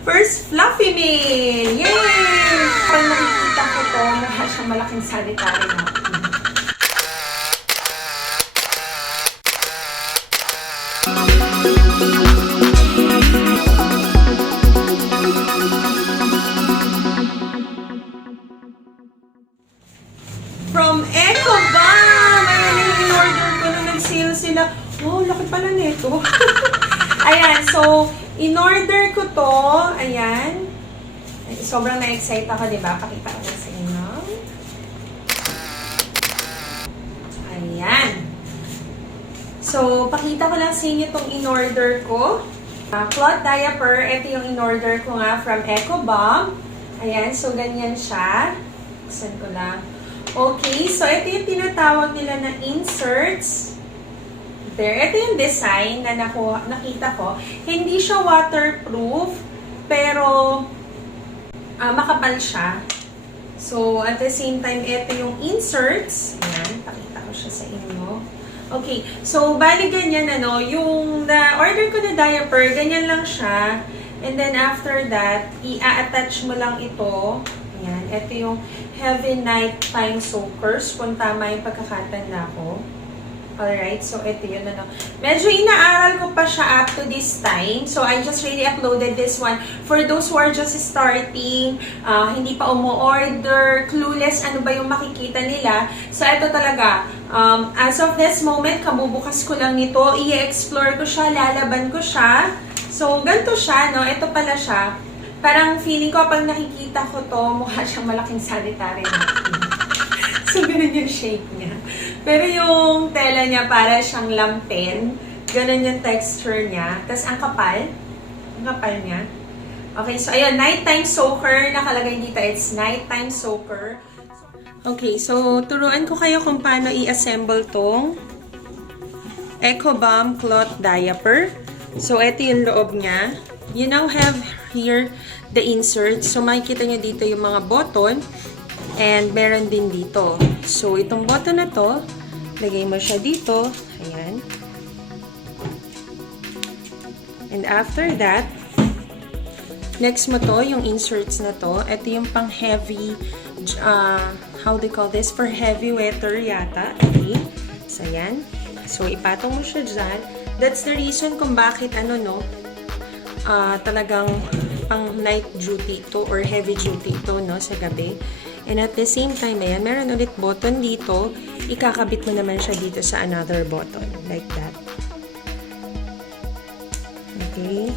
first fluffy meal! Yay! Pag nakikita ko to, mukha siyang malaking sanitary napkin. From ECOBUM! Ayan yung in-order ko nung nag-sale sila. Oh, laki pala nito. Ayan, so, in-order ko to. Ayan. Sobrang na-excite ako, diba? Pakita ko na sa inyo. Ayan. So, pakita ko lang sa inyo itong in-order ko. Cloth Diaper. Ito yung in-order ko nga from ECOBUM. Ayan, so ganyan siya. Buksan ko lang. Okay, so ito yung tinatawag nila na inserts. There. Ito yung design na nakita ko. Hindi siya waterproof, pero makapal siya. So, at the same time, ito yung inserts. Ayan, pakita ko siya sa inyo. Okay, so bali ganyan yung na-order ko na diaper, ganyan lang siya. And then after that, i-attach mo lang ito. Ayan, ito yung heavy nighttime soakers, kung tama yung pagkakatanda ko. Alright, so ito yun Medyo inaaral ko pa siya up to this time. So I just really uploaded this one. For those who are just starting, hindi pa umu-order, clueless ano ba yung makikita nila. So ito talaga, as of this moment, kabubukas ko lang nito, i-explore ko siya, lalaban ko siya. So ganito siya, ito pala siya. Parang feeling ko pag nakikita ko to, mukha siyang malaking sanitary napkin. So, ganun yung shape niya. Pero yung tela niya para siyang lampin. Ganun yung texture niya. Tapos ang kapal. Ang kapal niya. Okay, so ayun, nighttime soaker. Nakalagay dito, it's nighttime soaker. Okay, so turuan ko kayo kung paano i-assemble tong ECOBUM Cloth Diaper. So, ito yung loob niya. You now have here the insert. So, makikita nyo dito yung mga button. And meron din dito. So, itong button na to, lagay mo siya dito. Ayan. And after that, next mo to, yung inserts na to. Ito yung pang heavy, how do you call this? For heavy wetter yata. Okay. So, ayan. So, ipatong mo siya dyan. That's the reason kung bakit talagang pang night duty to or heavy duty to sa gabi. And at the same time, ayan, meron ulit button dito. Ikakabit mo naman siya dito sa another button. Like that. Okay.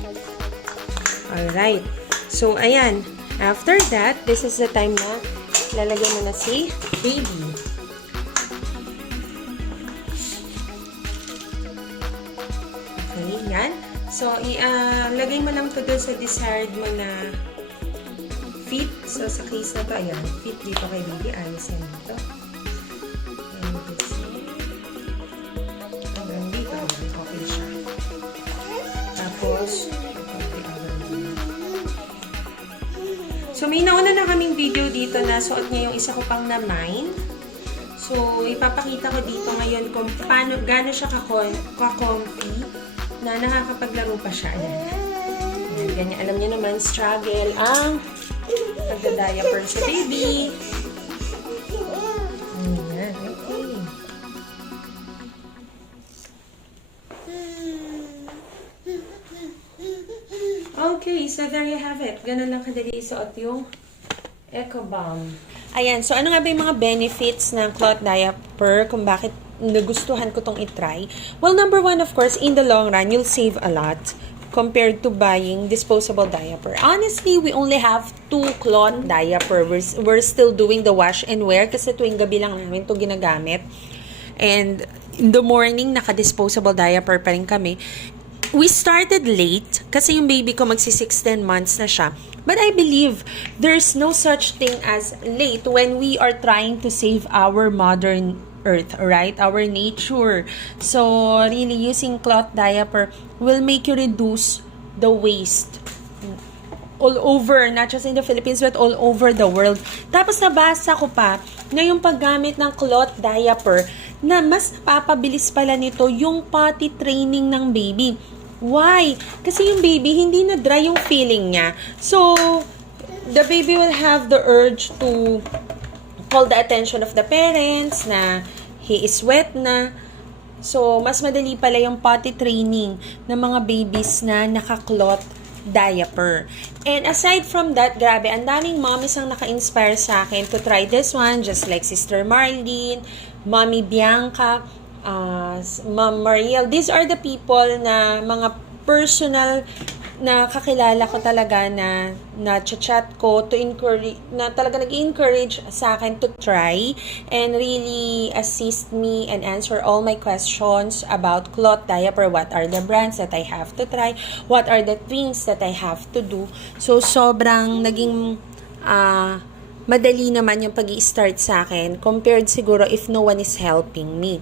Alright. So, ayan. After that, this is the time na lalagyan mo na si baby. Okay, yan. So, lagay mo lang ito doon sa desired mo na fit. So, sa case na to, ayan, fit dito kay baby. Alisin dito. And this hanggang dito. Okay siya. Tapos, so, may nauna na kaming video dito na suot niya yung isa ko pang na mine. So, ipapakita ko dito ngayon kung paano, gaano siya ka-comfy na nakakapaglaro pa siya. Ayan, ganyan. Alam niyo naman, struggle ang pagda-diaper sa baby. Ayan, okay. Okay, so there you have it. Ganun lang kadali isuot yung ECOBUM. Ayan, so ano nga ba yung mga benefits ng cloth diaper kung bakit nagustuhan ko tong itry? Well, number one, of course, in the long run, you'll save a lot compared to buying disposable diaper. Honestly, we only have 2 cloth diaper. We're still doing the wash and wear kasi tuwing gabi lang namin ito ginagamit. And in the morning, naka-disposable diaper pa rin kami. We started late kasi yung baby ko magsi-16 months na siya. But I believe there's no such thing as late when we are trying to save our modern earth, right? Our nature. So, really, using cloth diaper will make you reduce the waste all over, not just in the Philippines, but all over the world. Tapos, nabasa ko pa na yung paggamit ng cloth diaper na mas napapabilis pala nito yung potty training ng baby. Why? Kasi yung baby, hindi na dry yung feeling niya. So, the baby will have the urge to call the attention of the parents na he is wet na. So, mas madali pala yung potty training ng mga babies na naka-cloth diaper. And aside from that, grabe, ang daming mommies ang naka-inspire sa akin to try this one, just like Sister Marlene, Mommy Bianca, Ma'am Mariel. These are the people na mga personal na kakilala ko talaga na chat ko to encourage, na talaga nag-encourage sa akin to try and really assist me and answer all my questions about cloth diaper. What are the brands that I have to try? What are the things that I have to do? So, sobrang naging madali naman yung pag-i-start sa akin compared siguro if no one is helping me.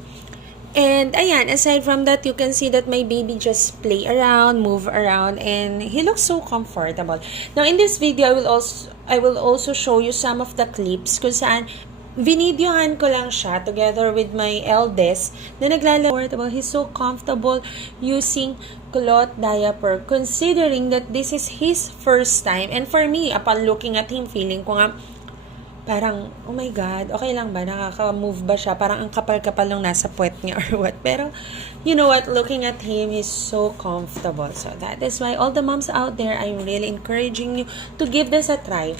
And ayan, aside from that, you can see that my baby just play around, move around, and he looks so comfortable. Now, in this video, I will also show you some of the clips kung saan vinidyohan ko lang siya together with my eldest na naglalaro. He's so comfortable using cloth diaper considering that this is his first time. And for me, upon looking at him, feeling ko nga parang, oh my God, okay lang ba? Nakaka-move ba siya? Parang ang kapal-kapal nung nasa puwet niya or what. Pero, you know what? Looking at him, he's so comfortable. So, that is why all the moms out there, I'm really encouraging you to give this a try.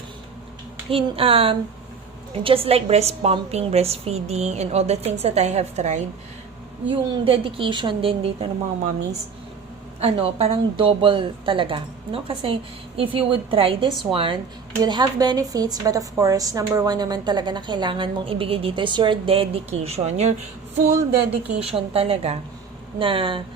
Just like breast pumping, breastfeeding, and all the things that I have tried, yung dedication din dito ng mga mommies, parang double talaga, no? Kasi if you would try this one, you'll have benefits, but of course, number one naman talaga na kailangan mong ibigay dito is your dedication, your full dedication talaga na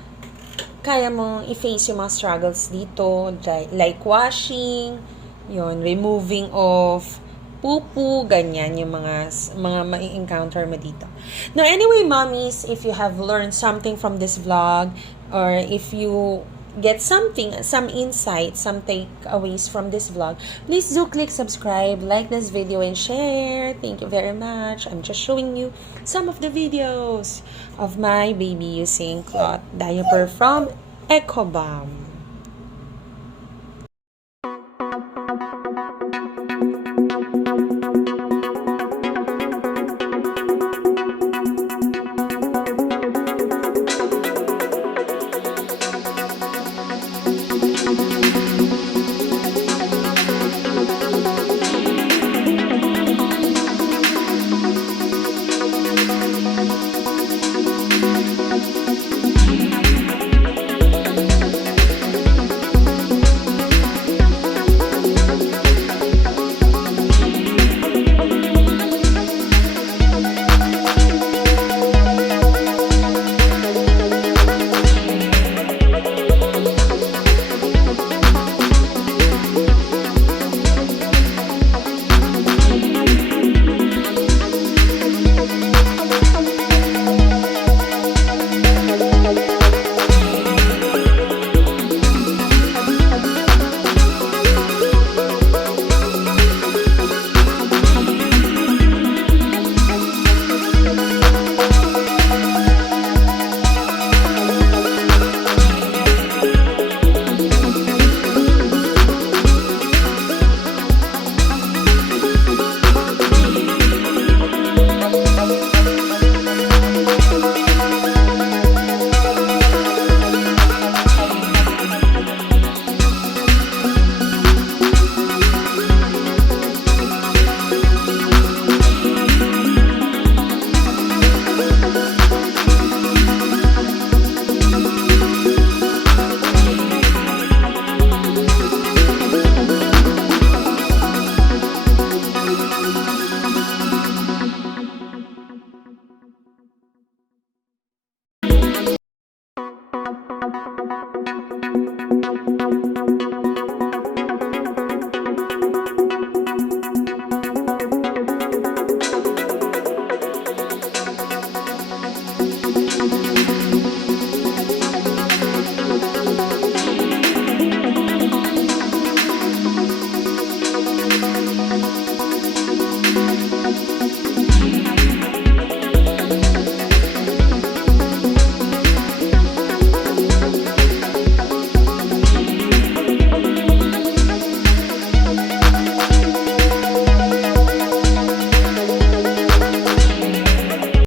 kaya mong i-face yung mga struggles dito, like washing, yun, removing of pupu, ganyan yung mga mai-encounter mo dito. Now, anyway, mommies, if you have learned something from this vlog, or if you get something, some insights, some takeaways from this vlog, please do click subscribe, like this video, and share. Thank you very much. I'm just showing you some of the videos of my baby using cloth diaper from ECOBUM.